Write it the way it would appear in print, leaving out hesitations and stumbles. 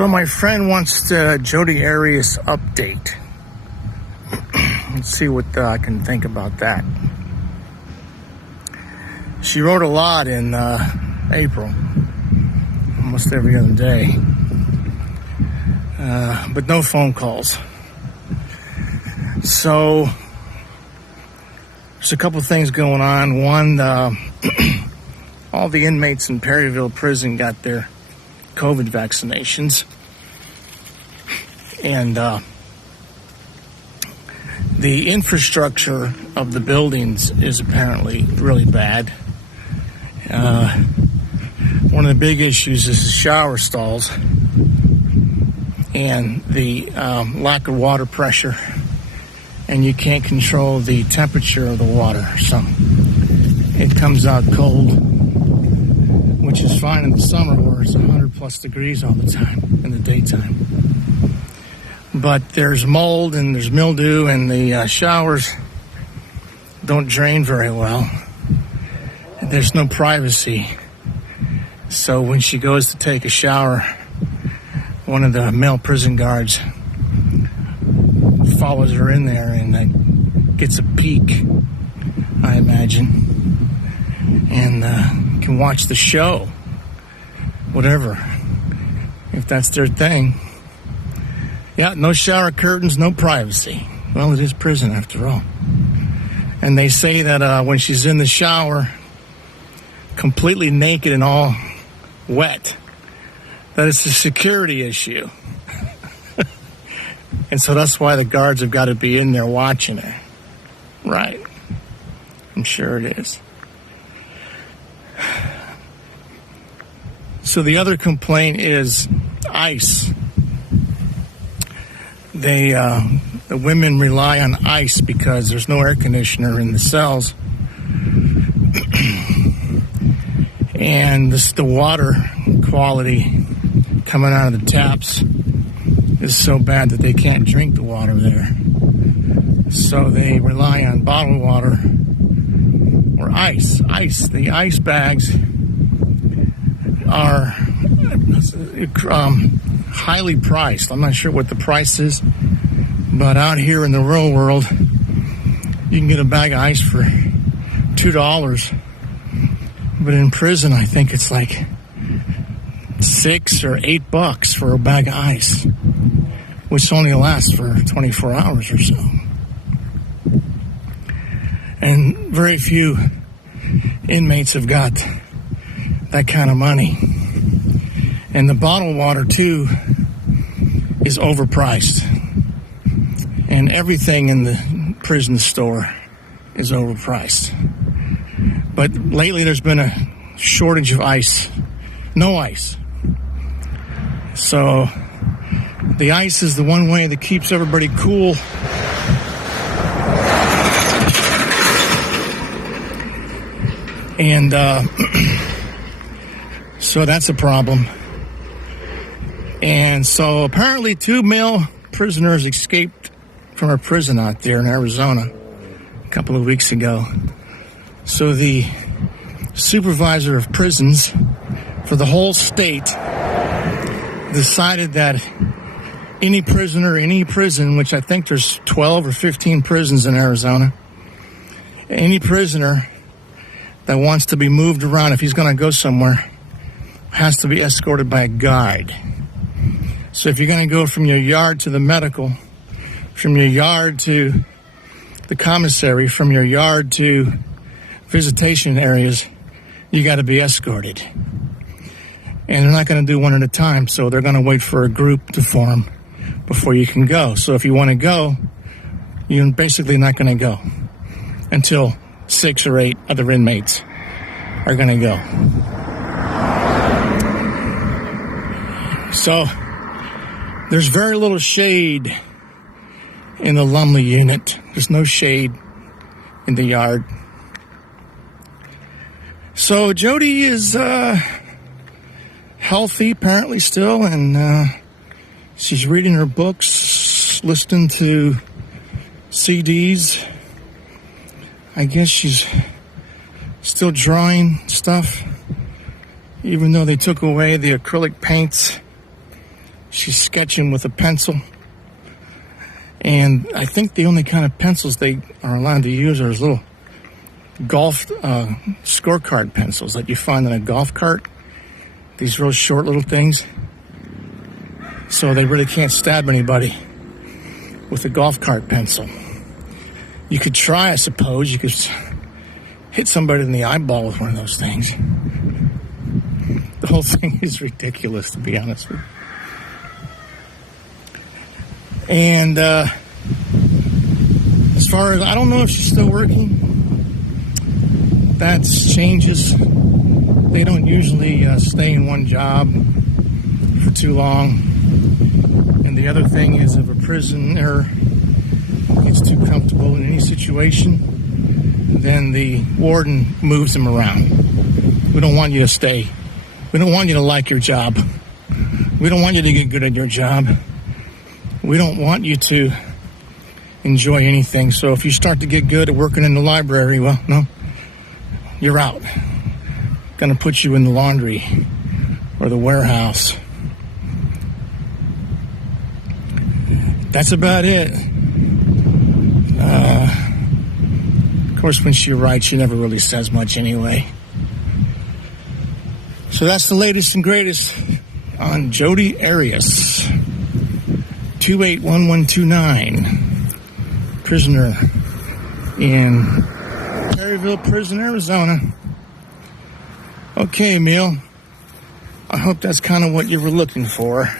So my friend wants the Jodi Arias update. Let's see what I can think about that. She wrote a lot in April, almost every other day, but no phone calls. So there's a couple things going on. One, all the inmates in Perryville prison got their COVID vaccinations, and the infrastructure of the buildings is apparently really bad. One of the big issues is the shower stalls and the lack of water pressure, and you can't control the temperature of the water, so it comes out cold, which is fine in the summer where it's 100 plus degrees all the time in the daytime. But there's mold and there's mildew, and the showers don't drain very well. There's no privacy. So when she goes to take a shower, one of the male prison guards follows her in there and gets a peek, I imagine, and can watch the show, whatever, if that's their thing. Yeah, no shower curtains, no privacy. Well, it is prison after all. And they say that when she's in the shower, completely naked and all wet, that it's a security issue. And so that's why the guards have got to be in there watching her. Right. I'm sure it is. So the other complaint is ice. The women rely on ice because there's no air conditioner in the cells. And the water quality coming out of the taps is so bad that they can't drink the water there. So they rely on bottled water or ice. The ice bags are highly priced. I'm not sure what the price is, but out here in the real world, you can get a bag of ice for $2. But in prison, I think it's like $6 or $8 for a bag of ice, which only lasts for 24 hours or so. And very few inmates have got that kind of money. And the bottled water, too, is overpriced. And everything in the prison store is overpriced. But lately there's been a shortage of ice. No ice. So the ice is the one way that keeps everybody cool. And so that's a problem. And so apparently 2 male prisoners escaped from a prison out there in Arizona a couple of weeks ago. So the supervisor of prisons for the whole state decided that any prisoner, any prison, which I think there's 12 or 15 prisons in Arizona, any prisoner that wants to be moved around, if he's going to go somewhere, has to be escorted by a guide. So if you're going to go from your yard to the medical, from your yard to the commissary, from your yard to visitation areas, you got to be escorted. And they're not going to do one at a time, so they're going to wait for a group to form before you can go. So if you want to go, you're basically not going to go until 6 or 8 other inmates are going to go. So there's very little shade in the Lumley unit. There's no shade in the yard. So Jodi is healthy apparently still, and she's reading her books, listening to CDs. I guess she's still drawing stuff, even though they took away the acrylic paints She's sketching with a pencil. And I think the only kind of pencils they are allowed to use are those little golf scorecard pencils that you find in a golf cart. These real short little things. So they really can't stab anybody with a golf cart pencil. You could try, I suppose. You could hit somebody in the eyeball with one of those things. The whole thing is ridiculous, to be honest with you. And as far as, I don't know if she's still working. That changes. They don't usually stay in one job for too long. And the other thing is, if a prisoner gets too comfortable in any situation, then the warden moves him around. We don't want you to stay. We don't want you to like your job. We don't want you to get good at your job. We don't want you to enjoy anything. So if you start to get good at working in the library, well, no, you're out. Gonna put you in the laundry or the warehouse. That's about it. Of course, when she writes, she never really says much anyway. So that's the latest and greatest on Jodi Arias. 281129. Prisoner in Perryville Prison, Arizona. Okay, Emil. I hope that's kind of what you were looking for.